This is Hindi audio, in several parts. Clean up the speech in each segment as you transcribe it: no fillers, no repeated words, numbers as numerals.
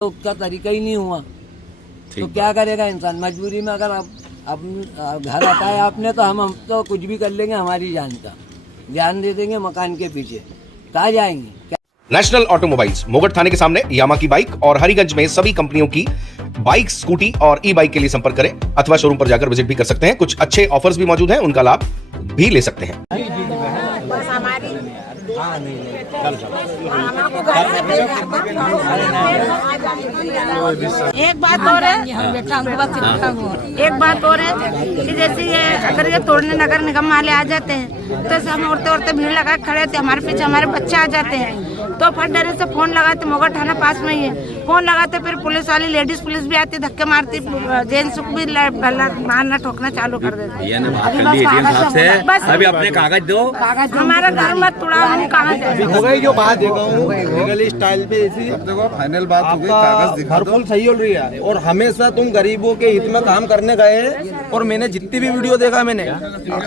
तो उसका तरीका ही नहीं हुआ तो क्या करेगा इंसान। मजबूरी में अगर अब घर आता है आपने तो हम तो कुछ भी कर लेंगे, हमारी जान का ध्यान दे देंगे मकान के पीछे, कहाँ जाएंगे। नेशनल ऑटोमोबाइल्स मोगट थाने के सामने यामा की बाइक और हरिगंज में सभी कंपनियों की बाइक, स्कूटी और ई बाइक के लिए संपर्क करें अथवा शोरूम पर जाकर विजिट भी कर सकते हैं। कुछ अच्छे ऑफर्स भी मौजूद हैं, उनका लाभ भी ले सकते हैं। एक बात और है कि जैसे ये अगर ये तोड़ने नगर निगम वाले आ जाते हैं तो हम औरतें भीड़ लगा खड़े थे, हमारे पीछे हमारे बच्चे आ जाते हैं तो फट डरे से फोन लगाते, मोगट थाना पास में ही है, फोन लगाते फिर पुलिस वाली लेडीज पुलिस भी आती, धक्के मारती, जेंट्स को भी मारना ठोकना चालू कर देते। अभी अपने कागज दो, हमारा घर मत तोड़ा, हम कहाँ जाए। हो गई जो बात लीगल स्टाइल पे ऐसी देखो फाइनल बात हो गई, कागज दिखा दो, सही हो रही है। और हमेशा तुम गरीबों के हित में काम करने गए और मैंने जितनी भी वीडियो देखा मैंने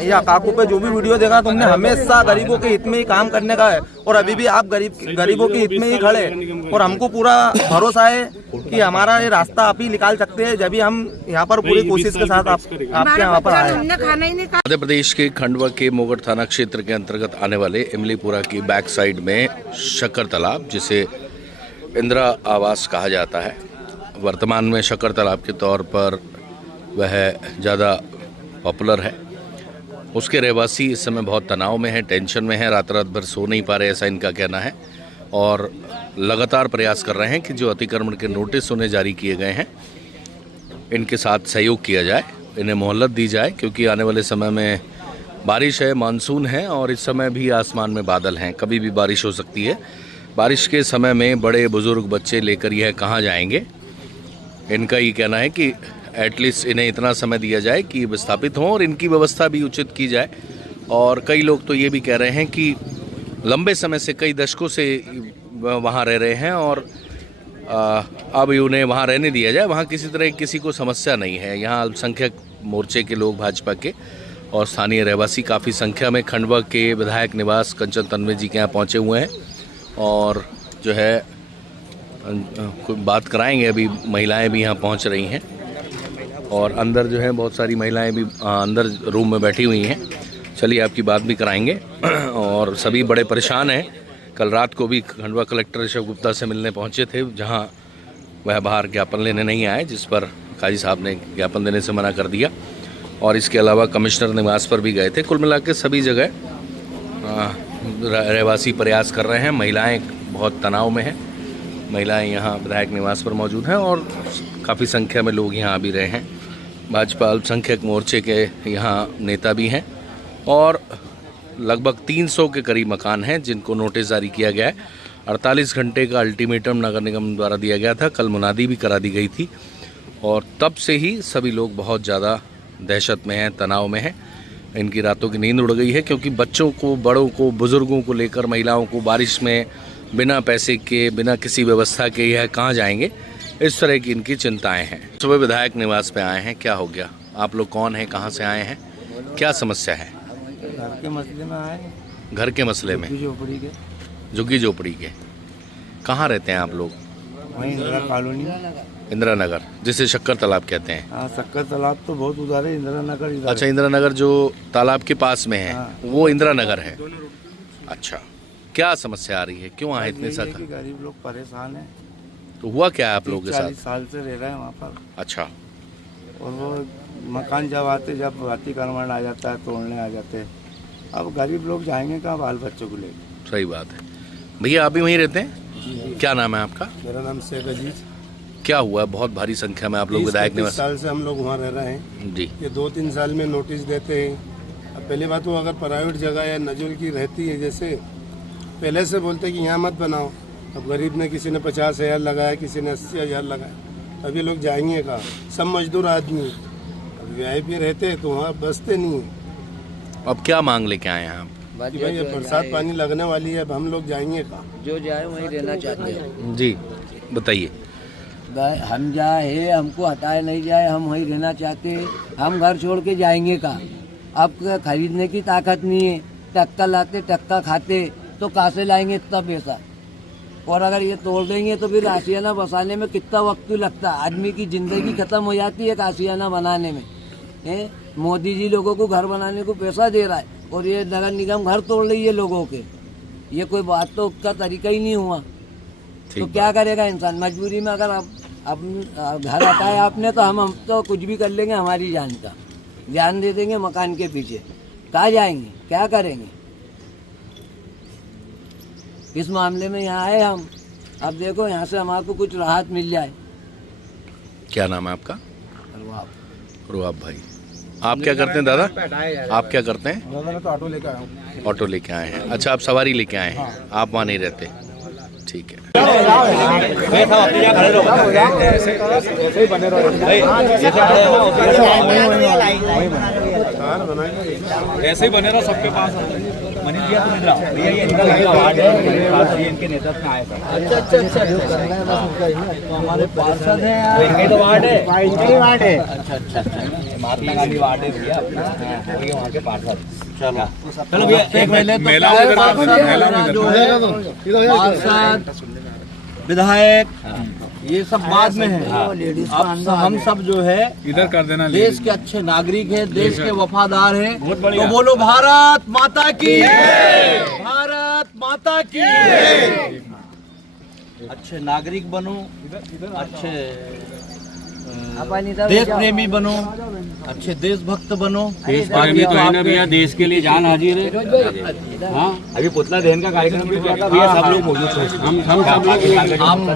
या काकू पे जो भी वीडियो देखा तुमने हमेशा गरीबों के हित में ही काम करने का है और अभी भी आप गरीबों के हित में ही खड़े और हमको पूरा भरोसा है कि हमारा ये रास्ता आप ही निकाल सकते हैं जब भी हम यहाँ पर पूरी कोशिश के साथ आपके यहाँ पर आए। मध्य प्रदेश के खंडवा के मोगट थाना क्षेत्र के अंतर्गत आने वाले इमलीपुरा की बैक साइड में शक्कर तालाब, जिसे इंदिरा आवास कहा जाता है, वर्तमान में शक्कर तालाब के तौर पर वह ज़्यादा पॉपुलर है। उसके रहवासी इस समय बहुत तनाव में हैं, टेंशन में हैं, रात भर सो नहीं पा रहे, ऐसा इनका कहना है और लगातार प्रयास कर रहे हैं कि जो अतिक्रमण के नोटिस उन्हें जारी किए गए हैं इनके साथ सहयोग किया जाए, इन्हें मोहलत दी जाए, क्योंकि आने वाले समय में बारिश है, मानसून है और इस समय भी आसमान में बादल हैं, कभी भी बारिश हो सकती है। बारिश के समय में बड़े बुजुर्ग बच्चे लेकर यह कहाँ जाएंगे। इनका ये कहना है कि एटलीस्ट इन्हें इतना समय दिया जाए कि विस्थापित हों और इनकी व्यवस्था भी उचित की जाए। और कई लोग तो ये भी कह रहे हैं कि लंबे समय से, कई दशकों से वहाँ रह रहे हैं और अब उन्हें वहाँ रहने दिया जाए, वहाँ किसी तरह किसी को समस्या नहीं है। यहाँ अल्पसंख्यक मोर्चे के लोग, भाजपा के और स्थानीय रहवासी काफ़ी संख्या में खंडवा के विधायक निवास कंचन तन्वी जी के यहाँ पहुँचे हुए हैं और जो है कोई बात कराएंगे। अभी महिलाएं भी यहाँ पहुँच रही हैं और अंदर जो है बहुत सारी महिलाएं भी अंदर रूम में बैठी हुई हैं। चलिए आपकी बात भी कराएंगे। और सभी बड़े परेशान हैं। कल रात को भी खंडवा कलेक्टर ऋषभ गुप्ता से मिलने पहुंचे थे, जहां वह बाहर ज्ञापन लेने नहीं आए, जिस पर काजी साहब ने ज्ञापन देने से मना कर दिया। और इसके अलावा कमिश्नर निवास पर भी गए थे। कुल मिलाकर सभी जगह रहवासी प्रयास कर रहे हैं। महिलाएँ बहुत तनाव में हैं। महिलाएँ यहाँ विधायक निवास पर मौजूद हैं और काफ़ी संख्या में लोग यहाँ आ भी रहे हैं। भाजपा अल्पसंख्यक मोर्चे के यहाँ नेता भी हैं और लगभग 300 के करीब मकान हैं जिनको नोटिस जारी किया गया है। 48 घंटे का अल्टीमेटम नगर निगम द्वारा दिया गया था। कल मुनादी भी करा दी गई थी और तब से ही सभी लोग बहुत ज़्यादा दहशत में हैं, तनाव में हैं। इनकी रातों की नींद उड़ गई है, क्योंकि बच्चों को, बड़ों को, बुज़ुर्गों को लेकर, महिलाओं को बारिश में बिना पैसे के, बिना किसी व्यवस्था के यह कहाँ जाएंगे, इस तरह की इनकी चिंताएं हैं। सुबह विधायक निवास पे आए हैं, क्या हो गया? आप लोग कौन हैं, कहाँ से आए हैं, क्या समस्या है? घर के मसले में आए। घर के मसले में? झुग्गी झोपड़ी के। कहाँ रहते हैं आप लोग? वहीं इंदिरा कॉलोनी, इंदिरा नगर, जिसे शक्कर तालाब कहते हैं। हाँ, शक्कर तालाब तो बहुत उधर है, इंदिरा नगर इधर। अच्छा, इंदिरा नगर जो तालाब के पास में है, वो इंदिरा नगर है। अच्छा, क्या समस्या आ रही है, क्यों आए इतने सारे? गरीब लोग परेशान हैं। तो हुआ क्या है आप लोगों के साथ? 40 साल से रह रहे हैं वहाँ पर। अच्छा। और वो मकान जब अतिक्रमण आ जाता है, तोड़ने आ जाते हैं। अब गरीब लोग जाएंगे कहाँ बाल बच्चों को लेकर? सही बात है। भैया आप भी वहीं रहते हैं? क्या नाम है आपका? मेरा नाम शेख अजीज। क्या हुआ, बहुत भारी संख्या में आप लोग विधायक निवास? 30 साल से हम लोग वहाँ रह रहे हैं जी। ये 2-3 साल में नोटिस देते हैं। अब पहली बात, वो अगर प्राइवेट जगह या नजुल की रहती है, जैसे पहले से बोलते कि यहाँ मत बनाओ। अब गरीब ने, किसी ने 50,000 लगाया, किसी ने 80,000 लगाया। अभी लोग जाएंगे कहाँ? सब मजदूर आदमी। अब VIP रहते तो वहाँ बसते नहीं। अब क्या मांग लेके आए हैं आप? कि भाई ये बरसात पानी लगने वाली है, अब हम लोग जाएंगे कहाँ? जो जाए वहीं रहना चाहते हैं। जी बताइए। हम जाए, हमको हटाए नहीं जाए, हम वहीं रहना चाहते हैं। हम घर छोड़ के जाएंगे कहाँ? अब खरीदने की ताकत नहीं है। टक्का लाते, टक्का खाते, तो कहाँ से लाएंगे इतना पैसा? और अगर ये तोड़ देंगे तो फिर आशियाना बसाने में कितना वक्त लगता है, आदमी की जिंदगी खत्म हो जाती है एक आशियाना बनाने में। मोदी जी लोगों को घर बनाने को पैसा दे रहा है और ये नगर निगम घर तोड़ रही है लोगों के। ये कोई बात तो उसका तरीका ही नहीं हुआ। तो क्या करेगा इंसान, मजबूरी में अगर अब घर हटाए आपने तो हम तो कुछ भी कर लेंगे हमारी जान का, जान दे देंगे मकान के पीछे। कहाँ जाएंगे, क्या करेंगे? इस मामले में यहाँ आए हम, अब देखो यहाँ से हमारे को कुछ राहत मिल जाए। क्या नाम है आपका? रुआब भाई। आप क्या करते हैं दादा? आप क्या करते हैं? दादा मैं तो ऑटो लेकर आया हूँ। ऑटो लेके आए हैं। अच्छा, आप सवारी लेके आए हैं, आप वहाँ नहीं रहते? ठीक है। ऐसे ही बने रहा सबके पास। मनीष भैया तो निद्रा भैया, ये इनका अवार्ड है, ये इनके नेतृत्व में आया था। अच्छा, हमारे पार्षद हैं यार, इनका तो अवार्ड है, अवार्ड है। अच्छा, महात्मा गांधी अवार्ड है भैया, ये वहाँ के पार्षद। चलो भैया, एक पार्षद, विधायक, ये सब बाद में है। अब हम सब जो है इधर कर देना। देश के अच्छे नागरिक है, देश के वफादार है, तो बोलो भारत माता की, भारत माता की। अच्छे नागरिक बनो, अच्छे देश प्रेमी बनो, अच्छे देशभक्त बनो। देश प्रेमी तो है ना भैया, देश के लिए जान हाजिर है। हाँ, अभी पुतला दहन का कार्यक्रम भी किया था भैया, सब लोग मौजूद थे। हम सब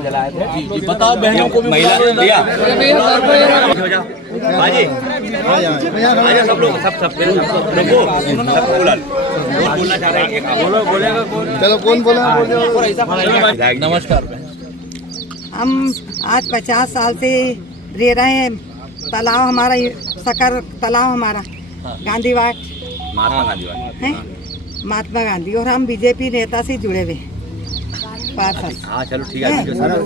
जलाए थे। बताओ बहनों को भी महिला भैया, सब लोग सब बोलना चाह रहे हैं। बोलेगा कौन? चलो कौन बोला? नमस्कार। हम आज 50 साल से रह रहे हैं। तालाब हमारा, शक्कर तालाब हमारा गांधीवाट, महात्मा गांधी है, महात्मा गांधी। और हम बीजेपी नेता से जुड़े हुए पार्षद। हाँ चलो ठीक है।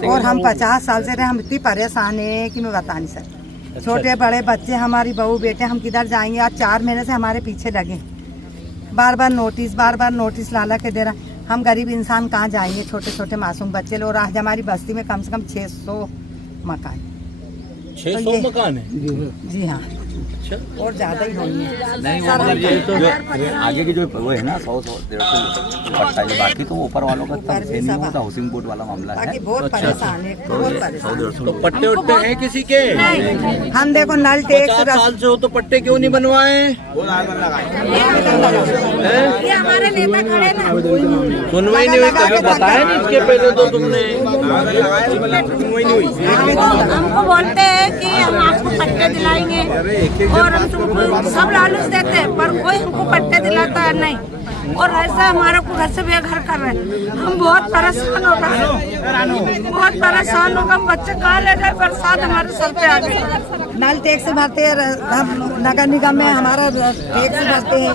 और हम 50 साल से रहे, हम इतनी परेशान है कि मैं बता नहीं सकती। छोटे बड़े बच्चे, हमारी बहू बेटे, हम किधर जाएंगे? आज 4 महीने से हमारे पीछे लगे, बार बार नोटिस ला के दे रहा। हम गरीब इंसान कहाँ जाएंगे? छोटे छोटे मासूम बच्चे लोग। आज हमारी बस्ती में कम से कम 600 मकान, 600 मकान है। जी हाँ, और ज्यादा ही होंगे। नहीं मतलब ये तो आगे की जो वो है ना 100-150 पट्टा, ये बाकी तो ऊपर वालों का तब से नहीं होता, हाउसिंग बोर्ड वाला मामला है। बहुत परेशान है, बहुत परेशान। तो पट्टे उट्टे हैं किसी के? हम देखो नल टैक्स 50 साल से हो तो पट्टे क्यों नहीं बनवाए? ये हमारे नेता खड़े ना, सुनवाई नहीं हुई, कभी बताया नहीं इसके पहले तो तुमने? हमको बोलते हैं कि हम आपको पट्टे दिलाएंगे और हम तुमको सब लालच देते हैं, पर कोई हमको पट्टे दिलाता है नहीं। और ऐसा हमारा को घर से बेघर कर रहे हैं। हम बहुत परेशान हो गए, बहुत परेशान हो गए। बच्चे कहाँ ले जाए, बरसात हमारे सर पे आ गई। नल टैक्स भरते हैं, हम नगर निगम में हमारा टैक्स भरते हैं,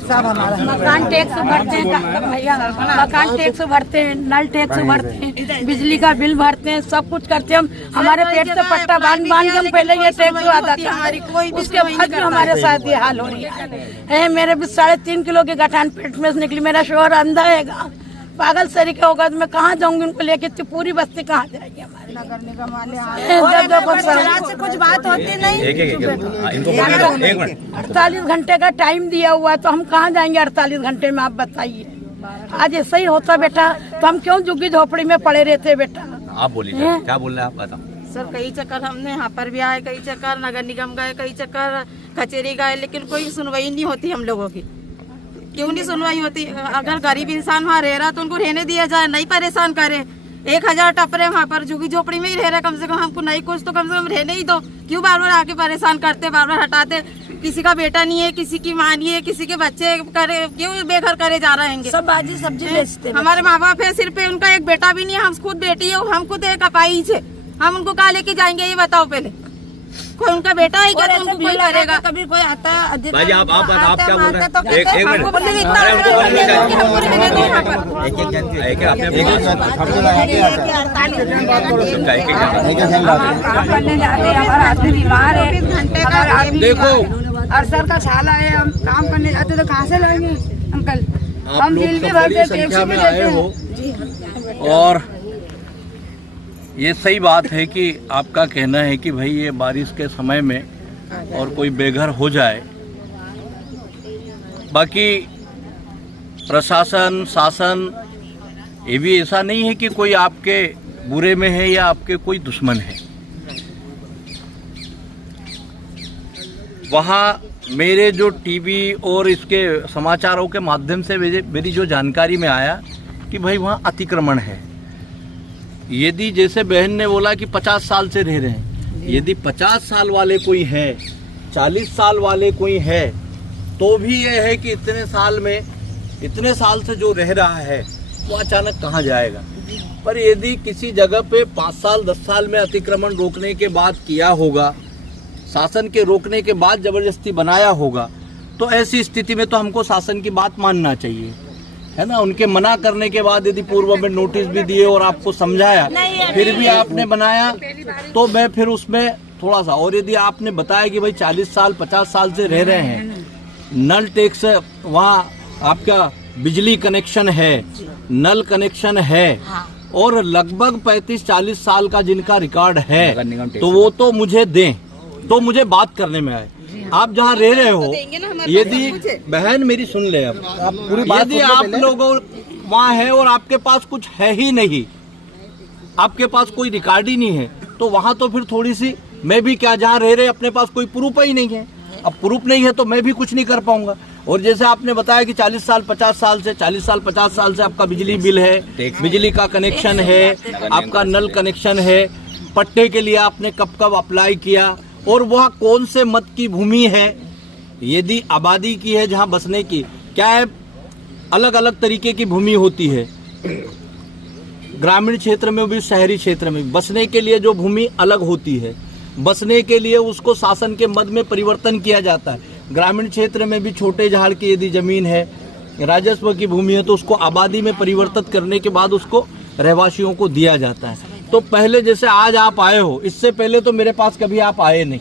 सब हमारा। मकान टैक्स भरते हैं भैया, मकान टैक्स भरते हैं, नल टैक्स भरते हैं, बिजली का बिल भरते हैं, सब कुछ करते हैं हम। हमारे पेट से पट्टा बांध के हम पहले ये टैक्स आता था, उसके बाद भी हमारे साथ ये हाल हो रही है। मेरे भी 3.5 किलो की गठान पेट में से निकली। मेरा शोहर अंधा है, पागल सरीके होगा, तो मैं कहाँ जाऊंगी उनको लेके? पूरी बस्ती कहाँ जाएगी हमारी? नगर निगम वाले कुछ बात होती नहीं। 48 घंटे का टाइम दिया हुआ है, तो हम कहाँ जाएंगे 48 घंटे में? आप बताइए। आज ऐसा ही होता बेटा, तो हम क्यों झुग्गी झोपड़ी में पड़े रहते बेटा? आप बोलिए क्या बोल रहे हैं, आप बताओ। सर कई चक्कर हमने यहाँ पर भी आए, कई चक्कर नगर निगम गए, कई चक्कर कचहरी गए, लेकिन कोई सुनवाई नहीं होती हम लोगों की। क्यों नहीं सुनवाई होती? अगर गरीब इंसान वहाँ रह रहा तो उनको रहने दिया जाए, नहीं परेशान करे। 1000 टपरे वहाँ पर झुग्गी झोपड़ी में ही रह रहे, कम से कम हमको नहीं कुछ तो कम से कम रहने ही दो। क्यों बार बार आके परेशान करते, बार बार हटाते? किसी का बेटा नहीं है, किसी की माँ नहीं है, किसी के बच्चे करे, क्यों बेघर करे जा रहे हैं? सब भाजी सब्जी बेचते। हमारे माँ बाप है, सिर्फ उनका एक बेटा भी नहीं है, हम खुद बेटी है, हम खुद एक अपाई से, हम उनको कहाँ लेके जाएंगे ये बताओ पहले? कोई उनका बेटा है क्या? तो उनको कोई करेगा? कभी कोई आता है भाई, आप क्या बोल रहे हैं? देखो अरसर का छाला है, हम काम करने जाते तो कहाँ से लाएंगे अंकल? हम बिल भी भरते, टैक्स भी देते हैं। और ये सही बात है कि आपका कहना है कि भाई ये बारिश के समय में और कोई बेघर हो जाए, बाकी प्रशासन शासन ये भी ऐसा नहीं है कि कोई आपके बुरे में है या आपके कोई दुश्मन है। वहाँ मेरे जो टीवी और इसके समाचारों के माध्यम से मेरी जो जानकारी में आया कि भाई वहाँ अतिक्रमण है। यदि जैसे बहन ने बोला कि 50 साल से रह रहे हैं, यदि 50 साल वाले कोई है, 40 साल वाले कोई है, तो भी ये है कि इतने साल में, इतने साल से जो रह रहा है वो अचानक कहाँ जाएगा। पर यदि किसी जगह पे 5 साल 10 साल में अतिक्रमण रोकने के बाद किया होगा, शासन के रोकने के बाद जबरदस्ती बनाया होगा, तो ऐसी स्थिति में तो हमको शासन की बात मानना चाहिए, है ना। उनके मना करने के बाद यदि पूर्व में नोटिस भी दिए और आपको समझाया, फिर भी आपने बनाया, तो मैं फिर उसमें थोड़ा सा, और यदि आपने बताया कि भाई 40 साल 50 साल से रह रहे हैं, नल टैक्स वहाँ आपका बिजली कनेक्शन है, नल कनेक्शन है, और लगभग 35-40 साल का जिनका रिकॉर्ड है, तो वो तो मुझे दें, तो मुझे बात करने में आए। आप जहाँ रह रहे हो, यदि बहन मेरी सुन ले, अब पूरी बात, यदि आप लोगों वहाँ है और आपके पास कुछ है ही नहीं, आपके पास कोई रिकॉर्ड ही नहीं है, तो वहाँ तो फिर थोड़ी सी मैं भी क्या, जहाँ रह रहे अपने पास कोई प्रूफ ही नहीं है, अब प्रूफ नहीं है तो मैं भी कुछ नहीं कर पाऊंगा। और जैसे आपने बताया कि 40 साल 50 साल से आपका बिजली बिल है, बिजली का कनेक्शन है, आपका नल कनेक्शन है, पट्टे के लिए आपने कब कब अप्लाई किया, और वह कौन से मत की भूमि है, यदि आबादी की है जहां बसने की, क्या है, अलग अलग तरीके की भूमि होती है, ग्रामीण क्षेत्र में भी शहरी क्षेत्र में, बसने के लिए जो भूमि अलग होती है, बसने के लिए उसको शासन के मद में परिवर्तन किया जाता है। ग्रामीण क्षेत्र में भी छोटे झाड़ की यदि जमीन है, राजस्व की भूमि है, तो उसको आबादी में परिवर्तित करने के बाद उसको रहवासियों को दिया जाता है। तो पहले जैसे आज आप आए हो, इससे पहले तो मेरे पास कभी आप आए नहीं,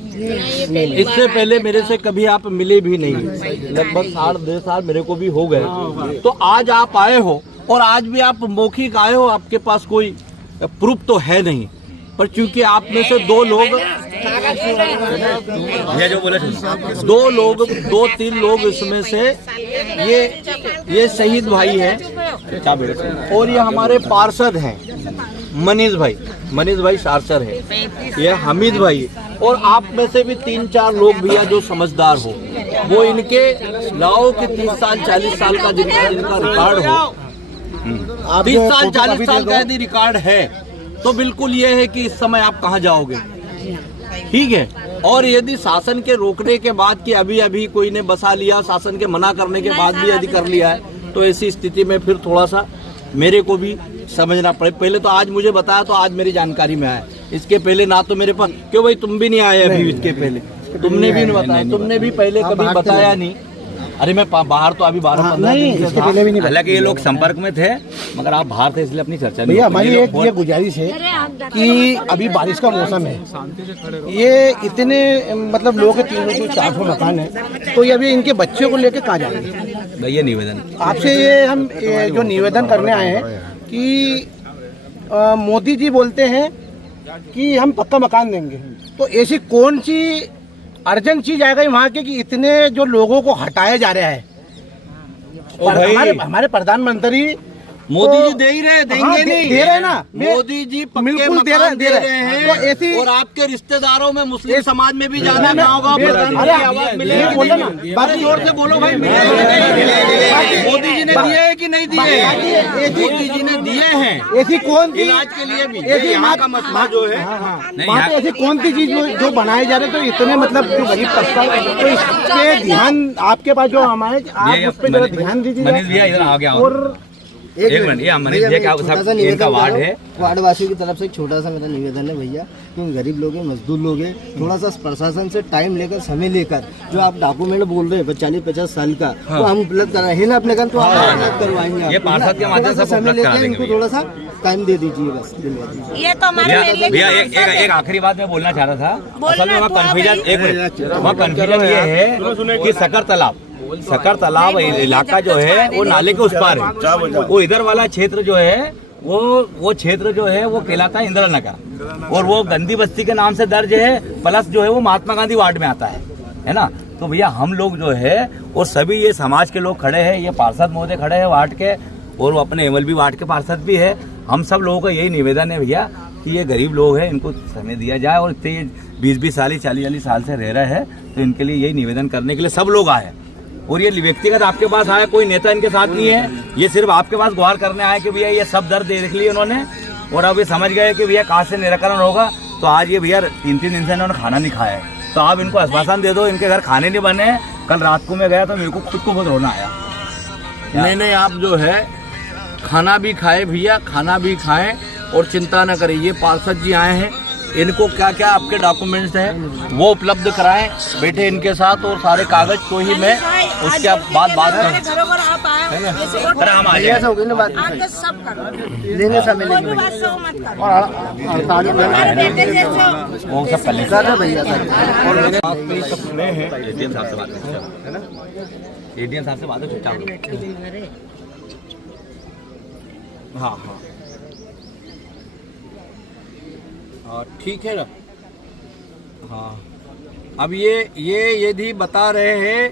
इससे पहले मेरे से कभी आप मिले भी नहीं, लगभग 1.5 साल मेरे को भी हो गए। तो आज आप आए हो, और आज भी आप मौखिक आए हो, आपके पास कोई प्रूफ तो है नहीं, पर चूंकि आप में से 2 लोग, 2-3 लोग इसमें से ये शहीद भाई है, और ये हमारे पार्षद हैं, मनीष भाई सारसर है, ये हामिद भाई, और आप में से भी 3-4 लोग भी हैं जो समझदार हो, वो इनके लाओ के 30 साल 40 साल का जिनका रिकॉर्ड हो, 30 साल 40 साल का यदि रिकॉर्ड है, तो बिल्कुल ये है कि इस समय आप कहाँ जाओगे, ठीक है। और यदि शासन के रोकने के बाद कि अभी कोई ने बसा लिया, शासन के मना करने के बाद भी यदि कर लिया है, तो ऐसी स्थिति में फिर थोड़ा सा मेरे को भी समझना पड़े। पहले तो आज मुझे बताया, तो आज मेरी जानकारी में आया, इसके पहले ना तो मेरे पास, क्यों भाई तुम भी नहीं आए अभी, इसके पहले तुमने भी नहीं बताया, तुमने भी पहले कभी बताया नहीं। अरे मैं बाहर तो अभी 12-15 दिन से था, हालांकि ये लोग संपर्क में थे, मगर आप बाहर थे इसलिए अपनी चर्चा नहीं। भैया हमारी एक ये गुजारिश है कि अभी बारिश का मौसम है, ये इतने मतलब लोग 300-400 मकान है, तो ये अभी इनके बच्चों को लेके कहाँ जाएंगे। ये निवेदन आपसे ये हम जो निवेदन करने आए हैं कि मोदी जी बोलते हैं कि हम पक्का मकान देंगे, तो ऐसी कौन सी अर्जेंट चीज आएगा वहाँ के कि इतने जो लोगों को हटाया जा रहा है। हमारे प्रधानमंत्री मोदी जी दे ही रहे, देंगे नहीं, दे रहे ना, मोदी जी बिल्कुल दे रहे हैं, तो ऐसी, और आपके रिश्तेदारों में मुस्लिम समाज में भी जाना होगा, बाकी जोर से बोलो भाई, मोदी जी ने दिए है कि नहीं दिए, मोदी जी ने दिए हैं, ऐसी कौन सी इलाज के लिए भी, ऐसी यहाँ का मसला जो है, ऐसी कौन सी चीज जो बनाए जा रहे, तो इतने मतलब जो गरीब तबका, तो इस पे ध्यान आपके पास जो हमारे, आप उस पर ध्यान दीजिए। और एक मिनट, ये मनीष जी क्या इनका वार्ड है, वार्ड वासियों की तरफ से एक छोटा सा मेरा निवेदन है भैया, क्योंकि गरीब लोग हैं, मजदूर लोग हैं, थोड़ा सा प्रशासन से टाइम लेकर, समय लेकर, जो आप डॉक्यूमेंट बोल रहे हैं 40-50 साल का, तो हम उपलब्ध करा है ना अपने घर, तो आप उपलब्ध करवाएंगे, ये पार्षद के माध्यम से समय लेकर इनको थोड़ा सा टाइम दे दीजिए बस। ये तो हमारे भैया एक आखिरी बात मैं बोलना चाह रहा था, असल में वहाँ कन्फ्यूजन ये है कि सकर तालाब इलाका जो है वो नाले के उस पार है, वो इधर वाला क्षेत्र जो है वो क्षेत्र जो है वो कहलाता है इंदिरा नगर, और वो गंदी बस्ती के नाम से दर्ज है, प्लस जो है वो महात्मा गांधी वार्ड में आता है ना। तो भैया हम लोग जो है और सभी ये समाज के लोग खड़े हैं, ये पार्षद महोदय खड़े हैं वार्ड के, और वो अपने एमएलबी वार्ड के पार्षद भी है। हम सब लोगों का यही निवेदन है भैया कि ये गरीब लोग हैं, इनको समय दिया जाए, और इतने 20-20 साल 40-40 साल से रह रहे हैं, तो इनके लिए यही निवेदन करने के लिए सब लोग आए। और ये व्यक्तिगत आपके पास आया, कोई नेता इनके साथ नहीं है, ये सिर्फ आपके पास गुहार करने आए कि भैया ये सब दर्द देख लिए उन्होंने, और अब ये समझ गए कि भैया कहाँ से निराकरण होगा। तो आज ये भैया 3-3 दिन से इन्होंने खाना नहीं खाया है, तो आप इनको आश्वासन दे दो, इनके घर खाने नहीं बने। कल रात को मैं गया तो मेरे को खुद को बहुत रोना आया। नहीं, आप जो है खाना भी खाए भैया, खाना भी खाएं और चिंता न करें। ये पार्षद जी आए हैं, इनको क्या क्या आपके डॉक्यूमेंट्स हैं वो उपलब्ध कराएं, बैठे इनके साथ, और सारे कागज को ही मैं उसके बाद बात करूँ। अरे हम आ जाए लेने समय लेंगे वो सब पहले सर भैया एडीएम साहब से बात है ना, एडीएम साहब से बात है चुपचाप। हाँ, ठीक है ना। हाँ, अब ये भी बता रहे हैं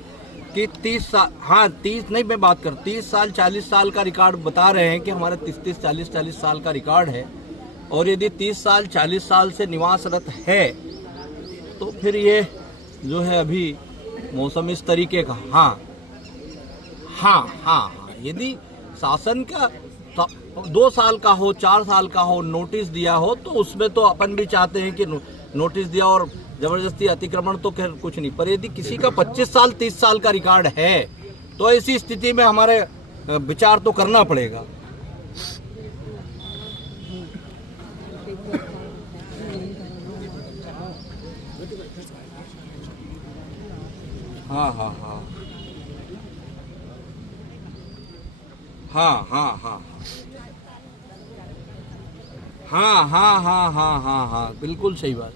कि 30 साल, हाँ 30 नहीं, मैं बात कर 30 साल 40 साल का रिकॉर्ड बता रहे हैं कि हमारा 30 40 साल का रिकॉर्ड है, और यदि 30 साल 40 साल से निवासरत है तो फिर ये जो है अभी मौसम इस तरीके का। हाँ, यदि शासन का 2 साल का हो, 4 साल का हो, नोटिस दिया हो, तो उसमें तो अपन भी चाहते हैं कि नोटिस दिया और जबरदस्ती अतिक्रमण तो खैर कुछ नहीं, पर यदि किसी का 25 साल 30 साल का रिकॉर्ड है तो ऐसी स्थिति में हमारे विचार तो करना पड़ेगा। हाँ, बिल्कुल सही बात।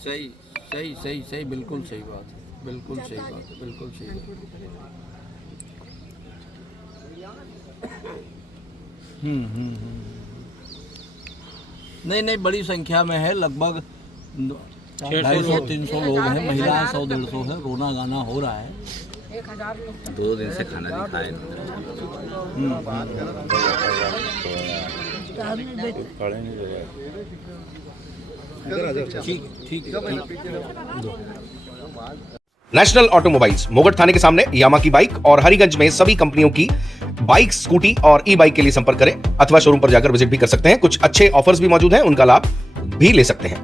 सही, बिल्कुल सही बात है, बिल्कुल सही बात है, बिल्कुल सही बात है। नहीं, बड़ी संख्या में है, लगभग 250-300 लोग हैं, महिलाएं 100-150 है, रोना गाना हो रहा है। 2 दिन से खाना नहीं खाए। ठीक। नेशनल ऑटोमोबाइल्स मोगट थाने के सामने यामा की बाइक और हरिगंज में सभी कंपनियों की बाइक, स्कूटी और ई बाइक के लिए संपर्क करें, अथवा शोरूम पर जाकर विजिट भी कर सकते हैं। कुछ अच्छे ऑफर्स भी मौजूद हैं, उनका लाभ भी ले सकते हैं।